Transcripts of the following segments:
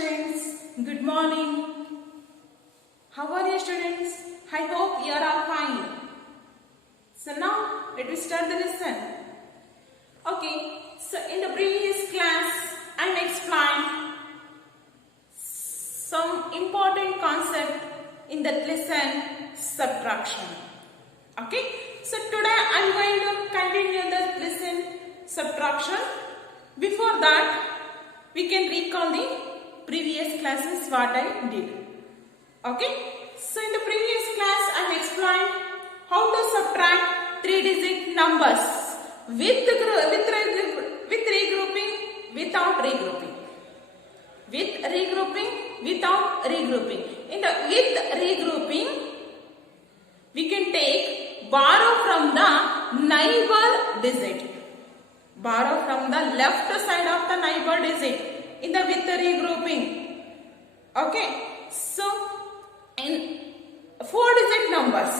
students, good morning. How are you students? I hope you are all fine. So now let me start the lesson. Okay, so in the previous class I explained some important concept in that lesson, subtraction. Okay, so today I am going to continue the lesson subtraction. Before that, we can recall the previous classes what I did. Okay, so in the previous class I have explained how to subtract 3-digit numbers with regrouping, without regrouping. With regrouping, without regrouping. In the with regrouping, we can take borrow from the neighbor digit. Borrow from the left side of the neighbor digit in the with regrouping. Okay, so in 4-digit numbers,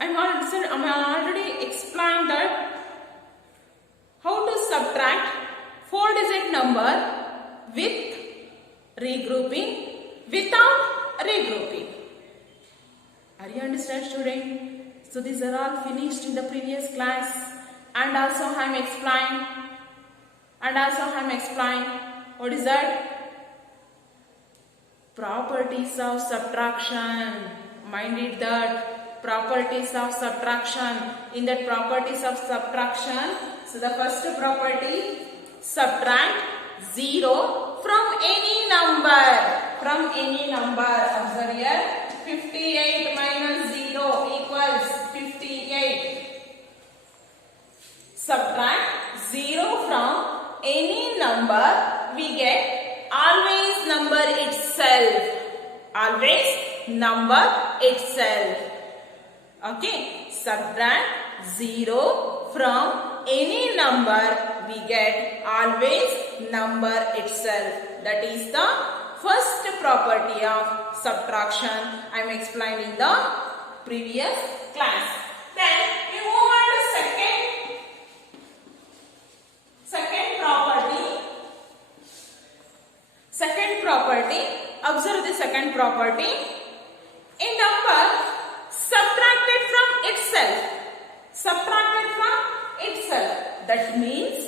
I already explained that how to subtract 4-digit number with regrouping, without regrouping. Are you understand, student? So these are all finished in the previous class. And also I am explained what is that? Properties of subtraction. Mind it that properties of subtraction. In that properties of subtraction, so the first property, subtract 0 from any number. From any number. Observe here, 58 minus 0 equals 58. Subtract 0 from any number, we get always number itself. Always number itself. Okay, subtract 0 from any number, we get always number itself. That is the first property of subtraction I am explaining in the previous class. Then we move on to second property. Observe the second property. A number subtracted from itself. Subtracted from itself. That means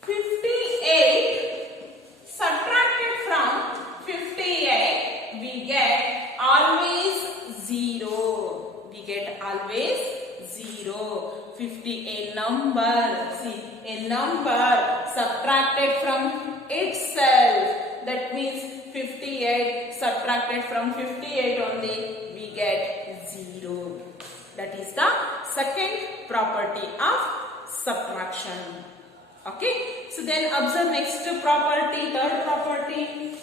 58 subtracted from 58, we get always 0. We get always 0. 58 number. See, a number subtracted from itself. That means 58 subtracted from 58 only, we get 0. That is the second property of subtraction. Okay, so then observe next property, third property.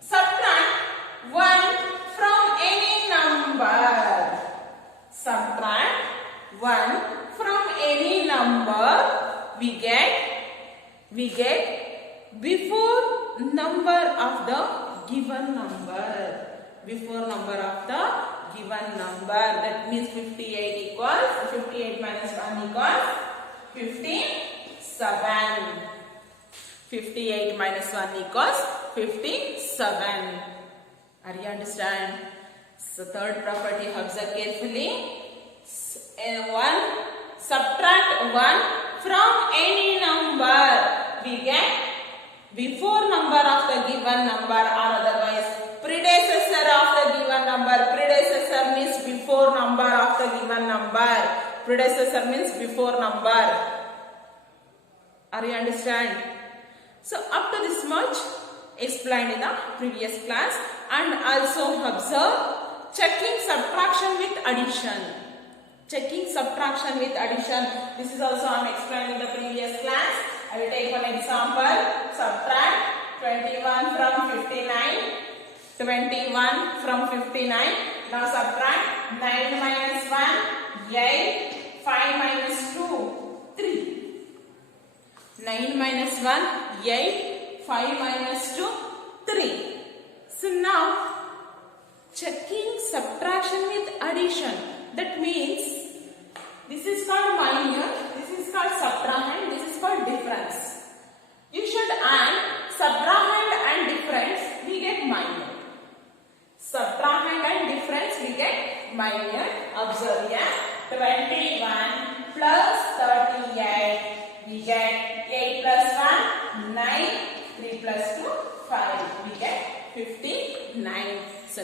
Subtract 1 from any number. Subtract 1 from any number, we get before number of the given number. Before number of the given number. That means 58 equals, 58 minus 1 equals 57. 58 minus 1 equals 57. Are you understand? So third property, observe carefully. Subtract 1 from any number. We get before number of the given number, or otherwise predecessor of the given number. Predecessor means before number of the given number. Predecessor means before number. Are you understand? So up to this much explained in the previous class. And also observe checking subtraction with addition. Checking subtraction with addition. This is also I am explaining in the previous class. I will take one example. Subtract 21 from 59. 21 from 59. Now subtract 9 minus 1, 8. 5 minus 2, 3. 9 minus 1, 8. 5 minus 2, 3. So now checking subtraction with addition. That means this is called minor, this is called subtrahend, this is called difference. You should add subtrahend and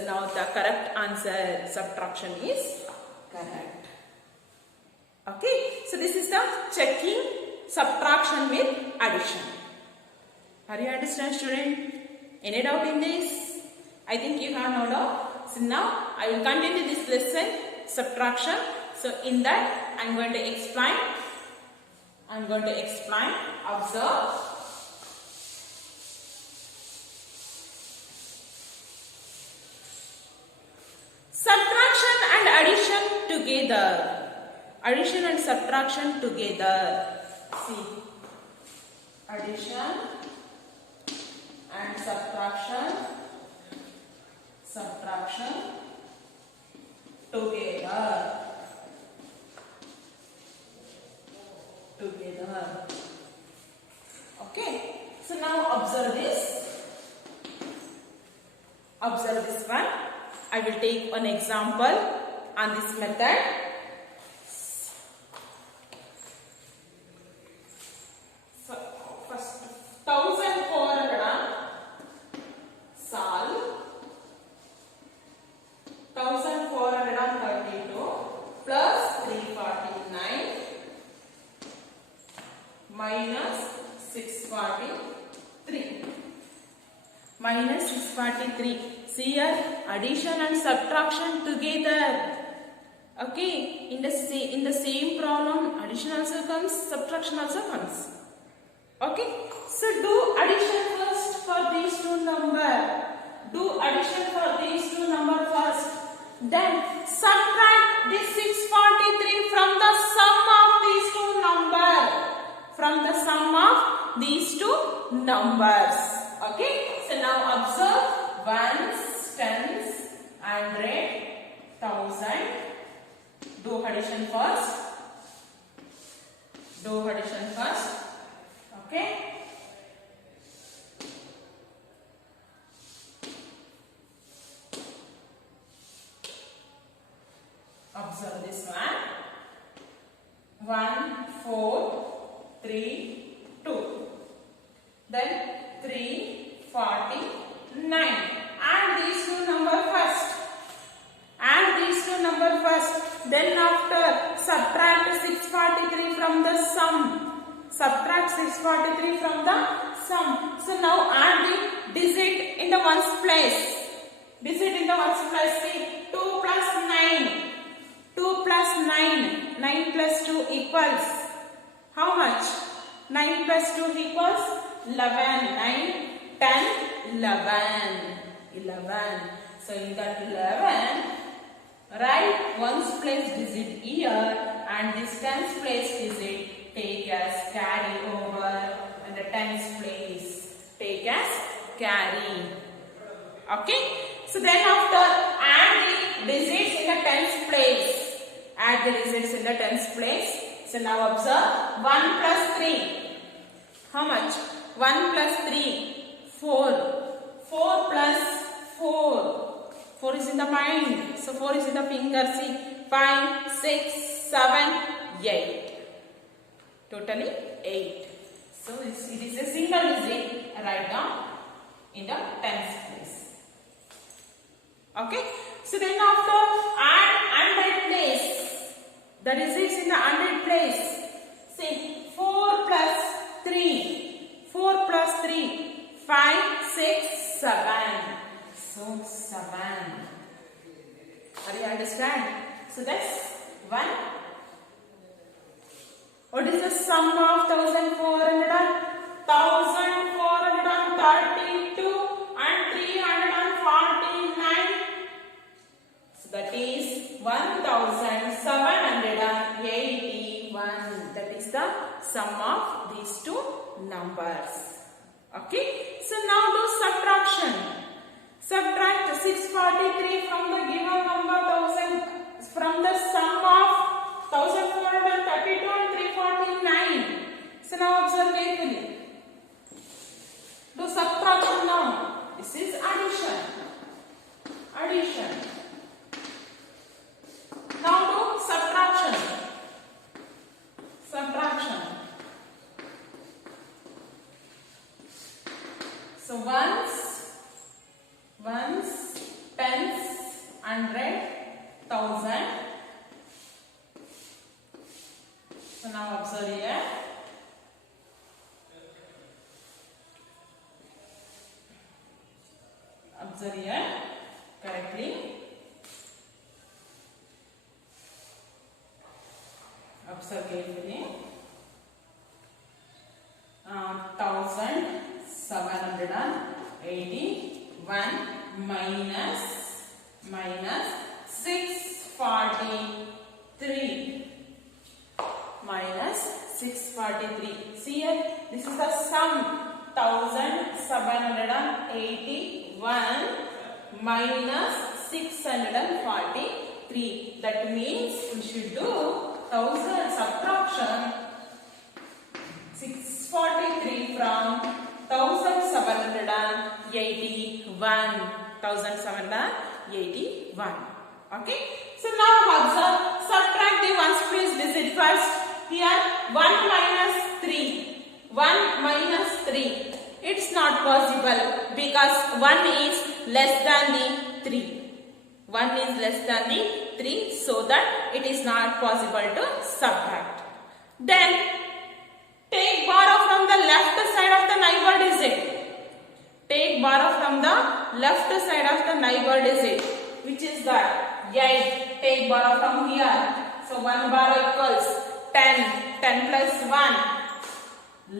now the correct answer, subtraction is correct. Okay, so this is the checking subtraction with addition. Are you understand, student? Any doubt in this? I think you have no doubt. So now I will continue this lesson, subtraction. So in that I am going to explain. Observe. Subtraction and addition together. Addition and subtraction together. See. Addition and subtraction together. Okay. So now observe this. Observe this one. I will take an example on this method. So first 1400 solve 1432 plus 349 minus 643. Minus 643. See here, addition and subtraction together. Okay, in the same problem, addition also comes, subtraction also comes. Okay, so do addition first for these two numbers. Do addition for these two numbers first. Then subtract this 643 from the sum of these two numbers. From the sum of these two numbers. Okay, so now observe ones, tens, hundred, thousand. Do addition first. Okay. Observe this one. 1, 4, 3, 2. Then 3, 49. Add these two numbers first. Then after subtract 643 from the sum. So now add the digit in the ones place. See, 2 plus 9. 2 plus 9. 9 plus 2 equals how much? 9 plus 2 equals 11. 9, 10, 11. So in that 11, write ones place digit here and this tens place digit take as carry over and the tens place take as carry. Okay. So then after add the digits in the tens place. So now observe 1 plus 3. How much? 1 plus 3. 4. 4 plus 4. 4 is in the mind. So 4 is in the finger. See. 5, 6, 7, 8. Totally 8. So it is a single digit. Write down in the tens place. Okay. So then after add 100 place. The digits in the 100 place. Say 4 plus 3. 4 plus 3. 5, 6, 7. So 7. Are you understand? So that's 1. What is the sum of 1400? 1432 and 349. So that is 1781. That is the sum of these two numbers. Okay. So now do subtraction. Subtract 643 from the given number 1000 from the sum of 1432 and 349. So now observe carefully. Do subtraction now. This is addition. Now do subtraction. So ones, tens, tens, hundred, thousand. So now observe here. Observe here correctly. Observe carefully. 1781 minus 643 minus 643. See here, this is the sum. 1781 minus 643. That means we should do 1000 subtraction 643 from 1781. 1781. Okay. So now observe. Subtract the ones please. Visit first. Here 1 minus 3. 1 minus 3. It's not possible because 1 is less than the 3. 1 is less than the 3, so that it is not possible to subtract. Then take borrow from the left side of the neighbor digit. Take borrow from the left side of the neighbor digit, which is that 8. Take borrow from here. So 1 borrow equals 10. 10 plus 1,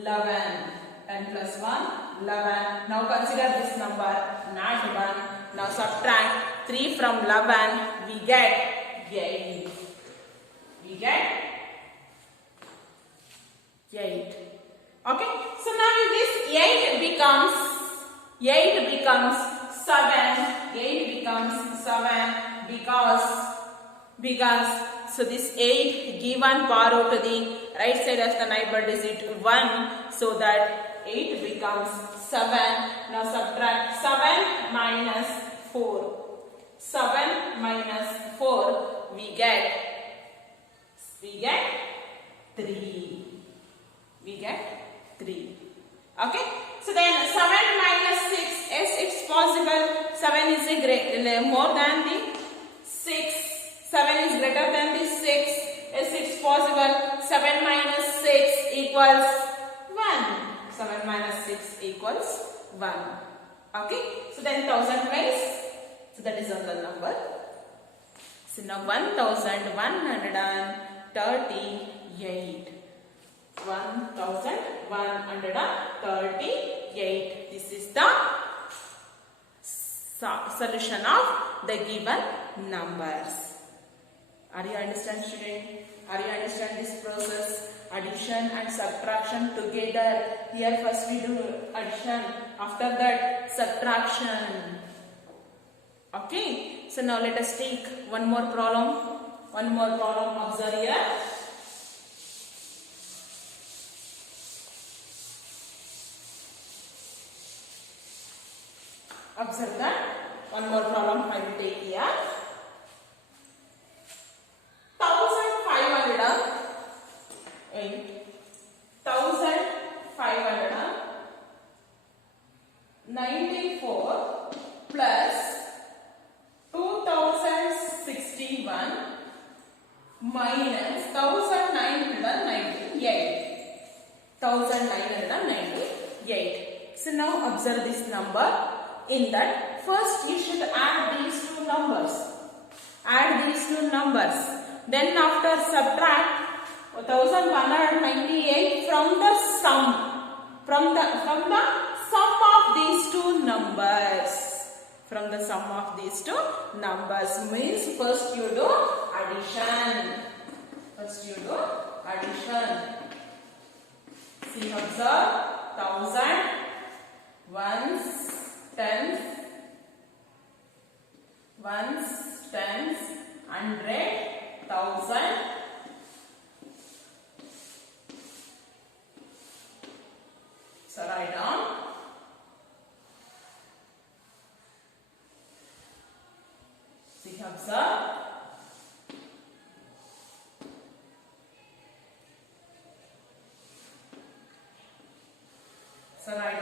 11. 10 plus 1, 11. Now consider this number, not 1. Now subtract 3 from 11, we get 8. We get 8. Okay, so now this 8 becomes 7. 8 becomes 7 because so this 8 give one borrow to the right side of the neighbor digit 1, so that 8 becomes 7. Now subtract 7 minus 4. 7 minus 4, we get 3. We get 3. Okay. So then 7 minus 6. Yes, it's possible. 7 is more than the 6. 7 is greater than the 6. Yes, it's possible. 7 minus 6 equals 1. 7 minus 6 equals 1. Okay. So then 1000 place. So that is another number. So now 1138. 1138. This is the solution of the given numbers. Are you understand, student? Are you understand this process? Addition and subtraction together. Here first we do addition. After that subtraction. Okay. So now let us take one more problem. One more problem. Observe here. Observe that. One more problem I will take here. 1594 plus 2061 minus 1998. 1998. So now observe this number. In that, first you should add these two numbers. Add these two numbers. Then after subtract 1198 from the sum. From the sum of these two numbers. From the sum of these two numbers means first you do addition. First you do addition. See, observe 1000 ones, tens, ones, tens, 100, 1000. So write down. See, observe. So write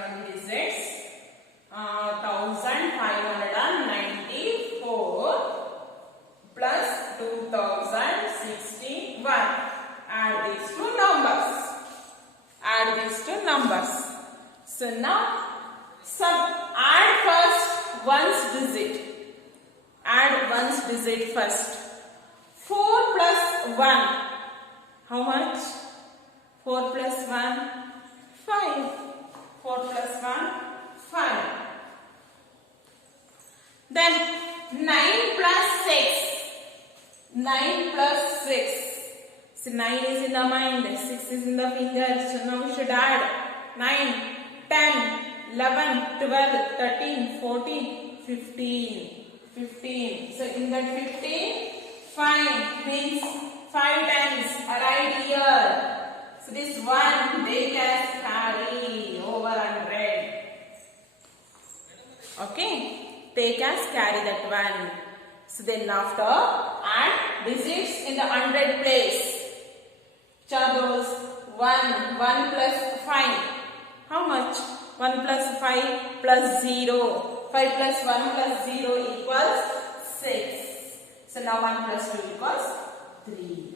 now add first one's digit. Add one's digit first. 4 plus 1. How much? 4 plus 1, 5. 4 plus 1, 5. Then 9 plus 6. 9 plus 6. So 9 is in the mind, 6 is in the fingers. So now we should add 9, 10, 11, 12, 13, 14, 15. 15. So in that 15, 5 means 5 tens are right here. So this one they can carry over 100. Okay, take as carry that one. So then after add digits in the 100 place. Goes 1 plus 5. How much? 1 plus 5 plus 0. 5 plus 1 plus 0 equals 6. So now 1 plus 2 equals 3.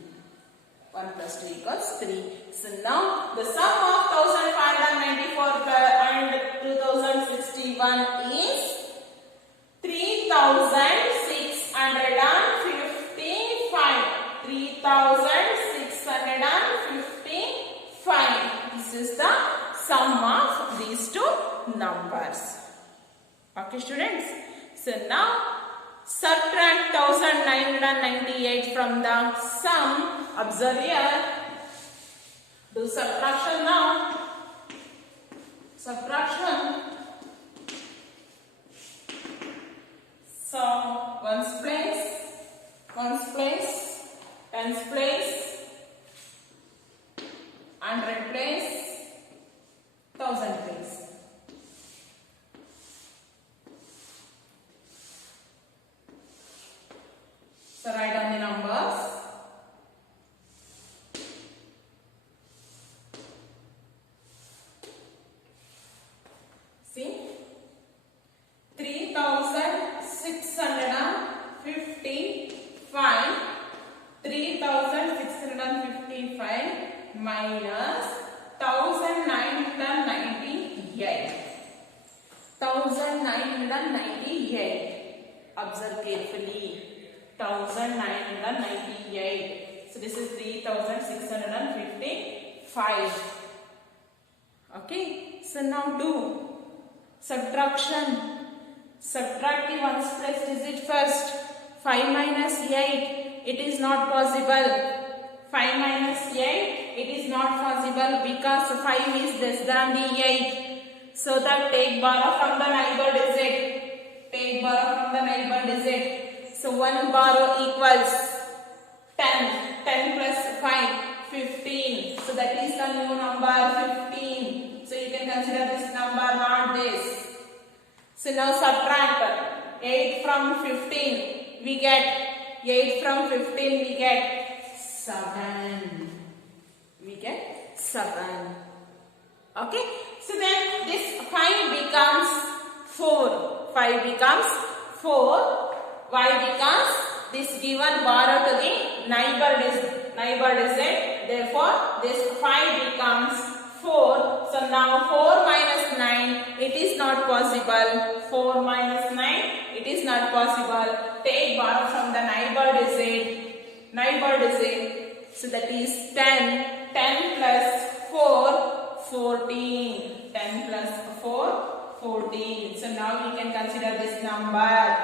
1 plus 2 equals 3. So now the sum of 1594 and 2061 is 3655. 3655. This is the sum of these two numbers. Okay, students. So now subtract 1998 from the sum. Observe here. Do subtraction now. Subtraction. So ones place, tens place, 100 place, 1000 place. So write down the numbers. See, 3655. 3655 minus 1998. 1998. Observe carefully. 1998. So this is 3655. Okay. So now do subtraction. Subtract the ones place digit first. 5 minus 8. It is not possible. 5 minus 8. It is not possible because 5 is less than the 8. So that take borrow from the neighbor digit. Take borrow from the neighbor digit. So 1 borrow equals 10. 10 plus 5, 15. So that is the new number 15. So you can consider this number, not this. So now subtract 8 from 15. We get 8 from 15. We get 7. We get 7. Okay. So then this 5 becomes 4. 5 becomes 4. Why? Because this given borrow to the neighbor digit. Therefore, this 5 becomes 4. So now 4 minus 9. It is not possible. 4 minus 9. It is not possible. Take borrow from the neighbor digit. So that is 10. 10 plus 4, 14. 10 plus 4, 14. So now we can consider this number.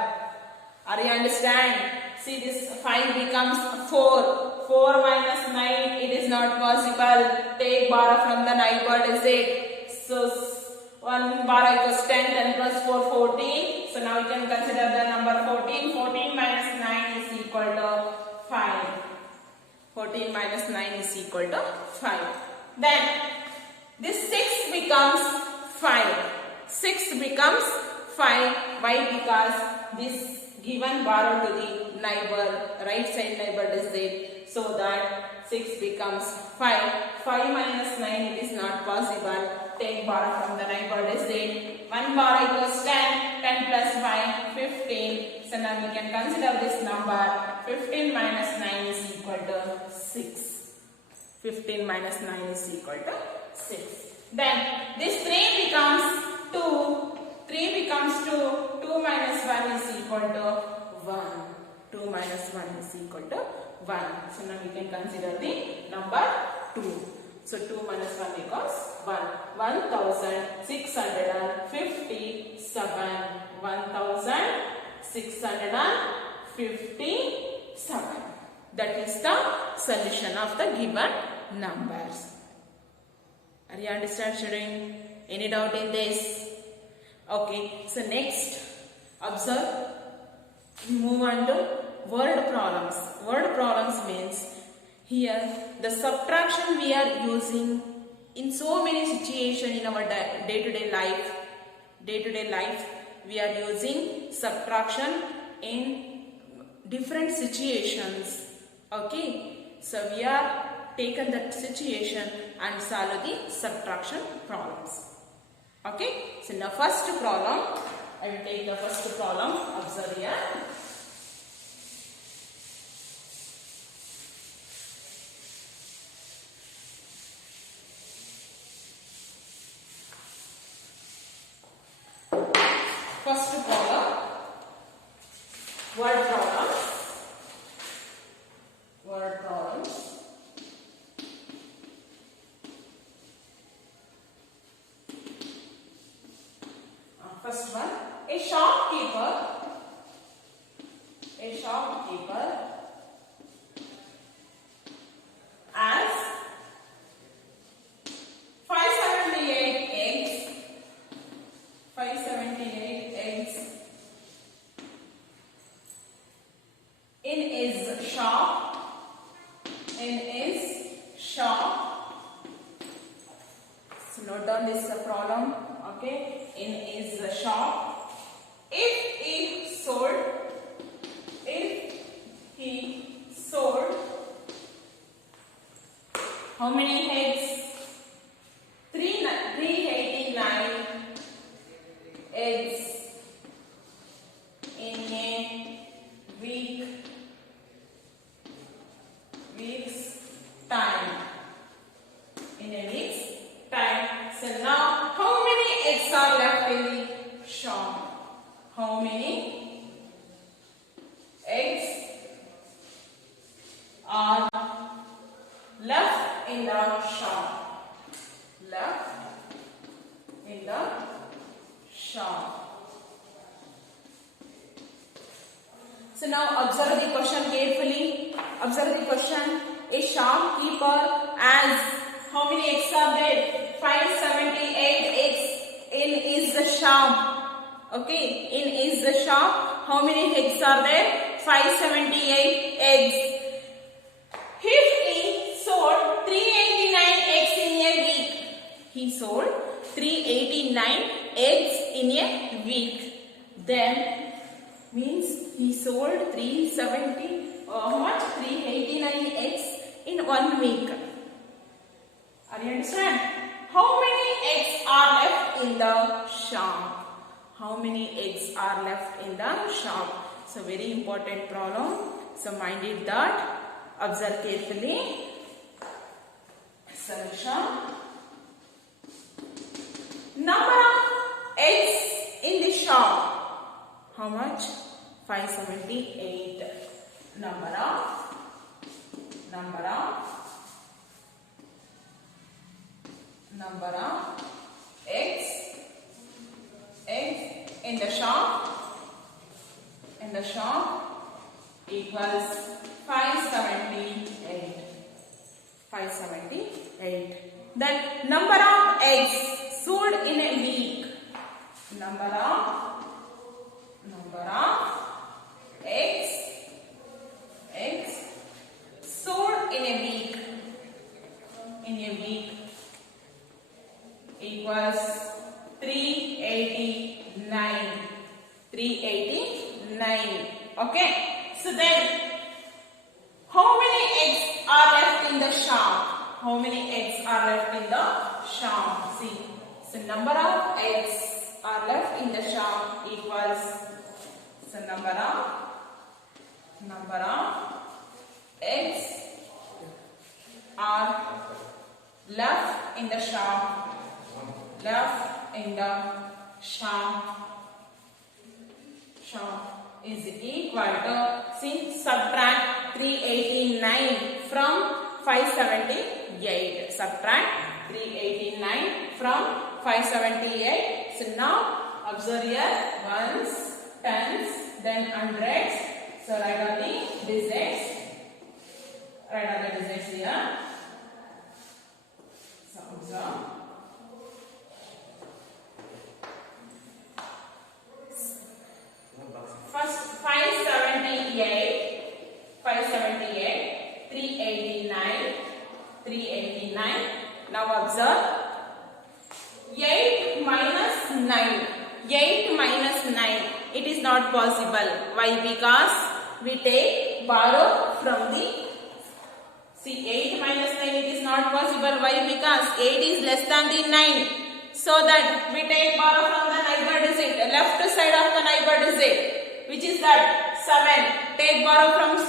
Are you understand? See, this 5 becomes 4. 4 minus 9, it is not possible. Take borrow from the neighbor digit. So 1 borrow equals 10. 10 plus 4, 14. So now we can consider the number 14. 14 minus 9 is equal to 5. 14 minus 9 is equal to 5. Then this 6 becomes 5. 6 becomes 5. Why? Because this given borrow to the neighbor, right side neighbor digit, so that 6 becomes 5. 5 minus 9, it is not possible. Take borrow from the neighbor digit. 1 borrow equals 10. 10 plus 5, 15. So now we can consider this number. 15 minus 9 is equal to 6. 15 minus 9 is equal to 6. Then this 3 becomes equal to 1. 2 minus 1 is equal to 1. So now we can consider the number 2. So 2 minus 1 equals 1. 1657. 1657. That is the solution of the given numbers. Are you understand, children? Any doubt in this? Okay. So next, observe. We move on to word problems. Word problems means here the subtraction we are using in so many situations in our day-to-day life. Day-to-day life we are using subtraction in different situations. Okay. So we are taken that situation and solve the subtraction problems. Okay. So now first problem, I will take the first problem. Observe here. First problem, word problems. Word problems. First one, a shopkeeper has 578 eggs in his shop. So note down this problem. Okay, in his shop. If he sold how many eggs? 389 eggs in a week's time. In a week's time. So now, how many eggs are left in the shop? How many eggs are left in the shop? Left in the shop. So now observe the question carefully. Observe the question. A shopkeeper has how many eggs are there? 578 eggs in his shop. Okay, in his shop, how many eggs are there? 578 eggs. If he sold 389 eggs in a week, he sold 389 eggs in a week. Then means he sold 389 eggs in 1 week. Are you understand? How many eggs are left in the shop? How many eggs are left in the shop? So very important problem. So mind it that. Observe carefully. Solution. Number of eggs in the shop. How much? 578. Number of eggs in the shop equals 578. Then number of eggs sold in a week. Number of eggs sold in a week. Equals 389. Okay. So then, how many eggs are left in the shop? See. So number of eggs are left in the shop equals number of eggs are left in the shop. is equal to, see, subtract 389 from 578. Subtract 389 from 578. So now observe here, ones, tens, then hundreds. So write on the digits. Write on the digits here. So observe. First 578, 389. Now observe 8 minus 9. 8 minus 9. It is not possible. Why? Because we take borrow from the, see, 8 minus 9 it is not possible. Why? Because 8 is less than the 9. So that we take borrow from the neighbor digit, left side of the neighbor digit. Which is that? 7. Take borrow from 7.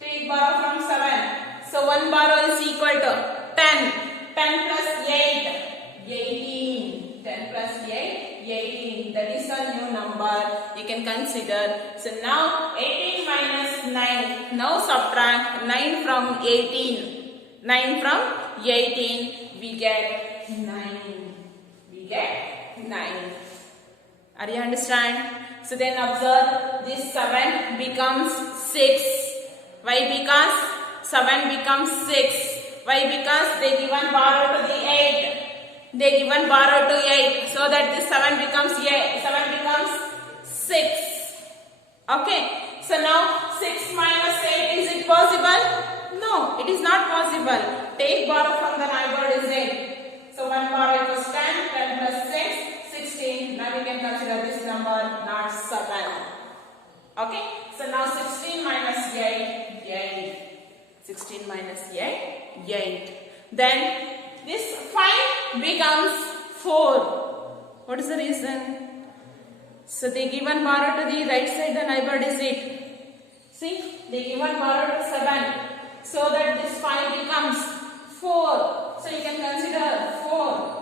Take borrow from 7. So 1 borrow is equal to 10. 10 plus 8. 18. 10 plus 8. 18. That is a new number you can consider. So now 18 minus 9. Now subtract 9 from 18. 9 from 18. We get 9. We get 9. Are you understand? So then observe this 7 becomes 6. Why? Because 7 becomes 6. Why? Because they given borrow to the 8. They given borrow to 8. So that this 7 becomes 8. 7 becomes 6. Okay. So now 6 minus 8, is it possible? No, it is not possible. Take borrow from the neighbor digit. So 1 borrow equals 10. 10 plus 6. 16. Now we can consider this number not 7. Okay. So now 16 minus 8. 8. 16 minus 8. 8. Then this 5 becomes 4. What is the reason? So they given borrow to the right side the neighbor digit. See, they given borrow to 7. So that this 5 becomes 4. So you can consider 4.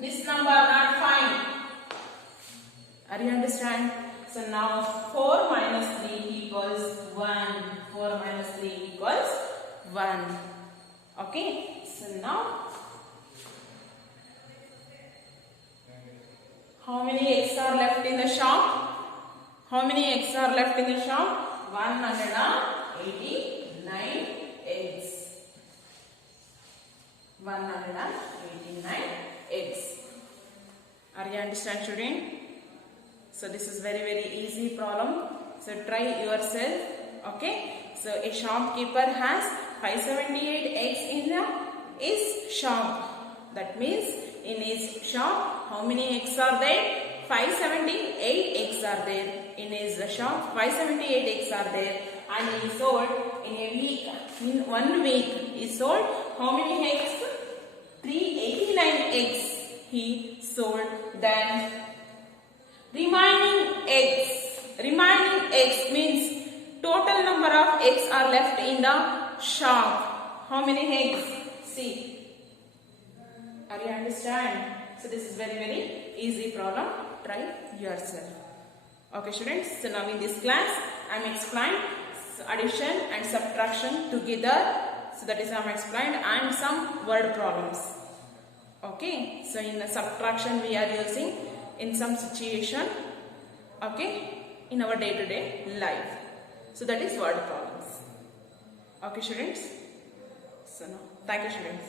This number not 5. Are you understand? So now 4 minus 3 equals 1. 4 minus 3 equals 1. Okay. So now how many eggs are left in the shop? How many eggs are left in the shop? 189 eggs. 189 eggs. Are you understand, student? So this is very easy problem. So try yourself. Okay. So a shopkeeper has 578 eggs in his shop. That means in his shop, how many eggs are there? 578 eggs are there. In his shop, 578 eggs are there. And he sold in a week, in 1 week, he sold how many eggs? 389 eggs he sold. Then remaining eggs means total number of eggs are left in the shop. How many eggs? See. Are you understand? So this is very easy problem. Try yourself. Okay, students. So now in this class, I am explained addition and subtraction together. So that is I am explained, and some word problems. Okay. So in the subtraction we are using in some situation. Okay. In our day-to-day life. So that is word problems. Okay, students. So now, thank you, students.